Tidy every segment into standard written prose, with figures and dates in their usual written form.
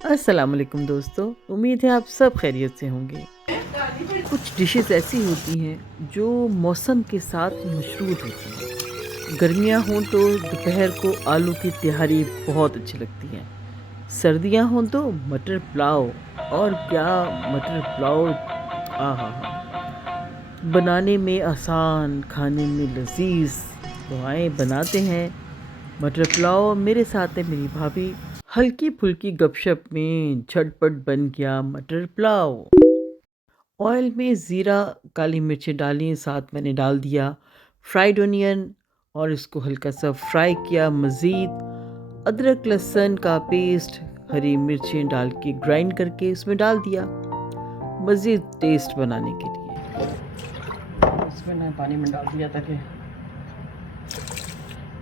अस्सलाम वालेकुम दोस्तों, उम्मीद है आप सब खैरियत से होंगे। कुछ डिशेस ऐसी होती हैं जो मौसम के साथ मशरूत होती हैं। गर्मियाँ हों तो दोपहर को आलू की तिहारी बहुत अच्छी लगती है। सर्दियाँ हों तो मटर पुलाव, और क्या मटर पुलाव, आहा हा, बनाने में आसान, खाने में लजीज। तो आए बनाते हैं मटर पुलाव। मेरे साथ है मेरी भाभी। हल्की फुल्की गपशप में झटपट बन गया मटर पुलाव। ऑयल में ज़ीरा, काली मिर्चें डाली, साथ मैंने डाल दिया फ्राइड ऑनियन और इसको हल्का सा फ्राई किया। मज़ीद अदरक लहसुन का पेस्ट, हरी मिर्चें डाल के ग्राइंड करके इसमें डाल दिया मज़ीद टेस्ट बनाने के लिए। इसमें मैं पानी में डाल दिया ताकि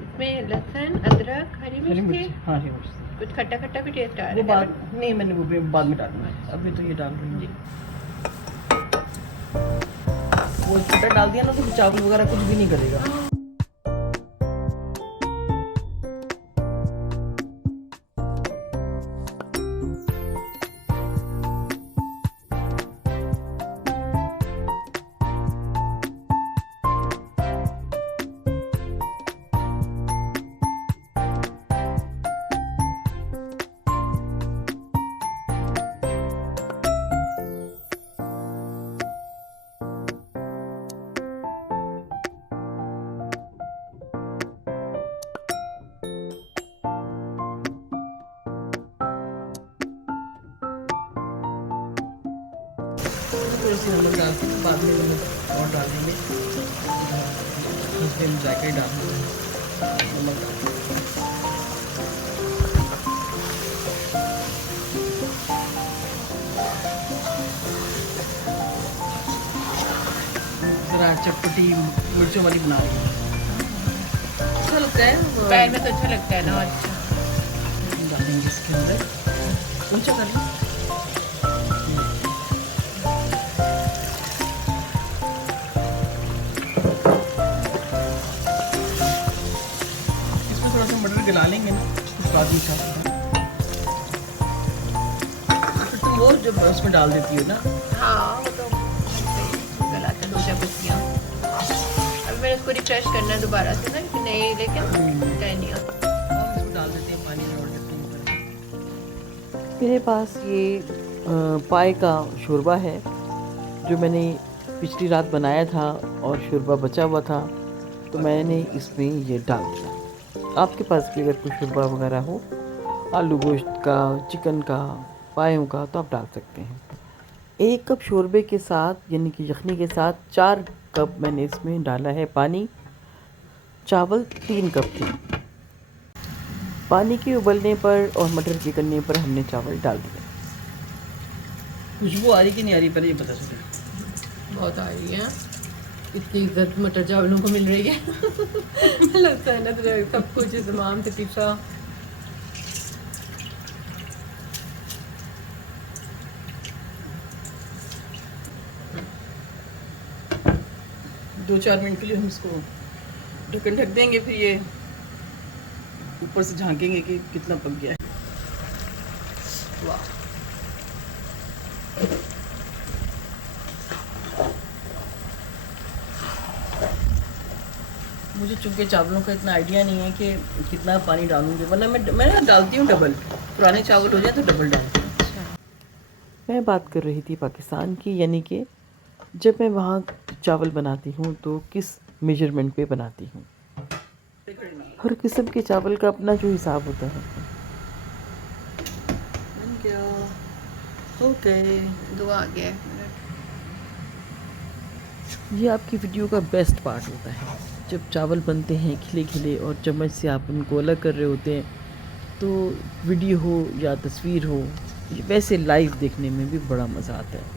इसमें लहसुन, अदरक, हरी मिर्च, हाँ हरी मिर्च कुछ खट्टा खट्टा भी टेस्ट आ वो रहा है। बाद नहीं, मैंने वो भी बाद में डालना है, अभी तो ये डाल रही हूँ। वो खट्टा डाल दिया ना तो चावल वगैरह कुछ भी नहीं करेगा। थोड़ी सी नमक डालते हैं, बाद में नमक और डाल देंगे। उसमें जायका ही डाल देंगे, नमक डाल देंगे। ज़रा चटपटी मिर्चों वाली बना रही है, अच्छा लगता है। पैर में तो अच्छा लगता है ना। अच्छा डालेंगे इसके अंदर, ऊंचा कर लो। इसमें थोड़ा सा मटर गला लेंगे ना, कुछ स्वाद नहीं चाहता। फिर तुम वो जब उसमें डाल देती हो ना। हाँ, वो तो गलाते दो चार पत्तियाँ। अब मैंने उसको रिफ्रेश करना है दोबारा से ना कि नहीं, लेकिन क्या नहीं होता। हम इसमें डाल देते हैं पानी में और ढक के। मेरे पास ये पाए का शोरबा है जो मैंने पिछली रात बनाया था और शोरबा बचा हुआ था, तो मैंने इसमें ये डाल दिया। आपके पास भी अगर कोई शोरबा वगैरह हो, आलू गोश्त का, चिकन का, पायों का, तो आप डाल सकते हैं। 1 कप शोरबे के साथ यानी कि यखनी के साथ 4 कप मैंने इसमें डाला है पानी। चावल 3 कप थे। पानी के उबलने पर और मटर के गलने पर हमने चावल डाल दिए। खुशबू आ रही कि नहीं आ रही, पहले ये पता चले। बहुत आ रही है, इतनी इज्जत मटर चावलों को मिल रही है। लगता है ना तो सब कुछ तमाम तकलीफा। दो चार मिनट के लिए हम इसको ढक्कन ढक देंगे, फिर ये ऊपर से झांकेंगे कि कितना पक गया है। वाह, मुझे चूँकि चावलों का इतना आइडिया नहीं है कि कितना पानी डालूंगी, वरना मैं ना डालती हूँ डबल। पुराने चावल हो जाए तो डबल डालती हूँ। अच्छा, मैं बात कर रही थी पाकिस्तान की, यानी कि जब मैं वहाँ चावल बनाती हूँ तो किस मेजरमेंट पे बनाती हूँ। हर किस्म के चावल का अपना जो हिसाब होता है। ओके, दुआ आ गया है। ये आपकी वीडियो का बेस्ट पार्ट होता है, जब चावल बनते हैं खिले खिले और चम्मच से आप उनको अलग कर रहे होते हैं, तो वीडियो हो या तस्वीर हो, वैसे लाइव देखने में भी बड़ा मज़ा आता है।